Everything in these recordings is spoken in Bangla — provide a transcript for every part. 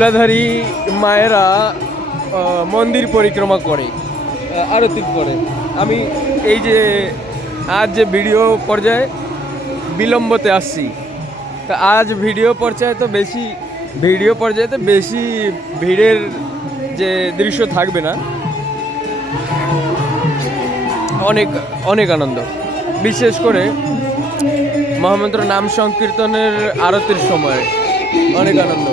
চুলাধারী মায়েরা মন্দির পরিক্রমা করে, আরতি করে। আমি এই যে আজ যে ভিডিও পর্যায়ে বিলম্বতে আসছি, তা আজ ভিডিও পর্যায়ে তো বেশি ভিড়ের যে দৃশ্য থাকবে না। অনেক অনেক আনন্দ, বিশেষ করে মহামন্ত্র নাম সংকীর্তনের আরতির সময় অনেক আনন্দ।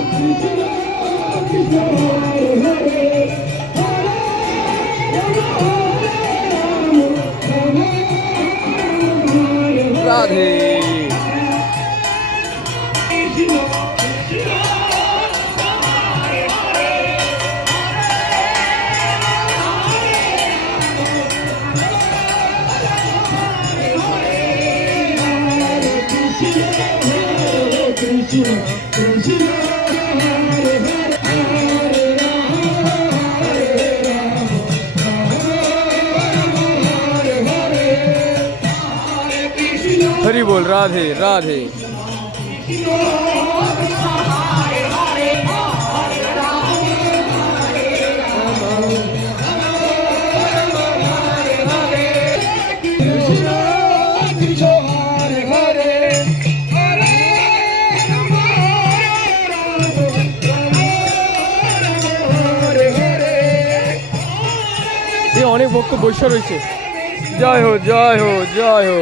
রাধে हरि बोल, राधे राधे। অনেক ভক্ত বৈশা রয়েছে। জয় হো জয় হো জয় হো।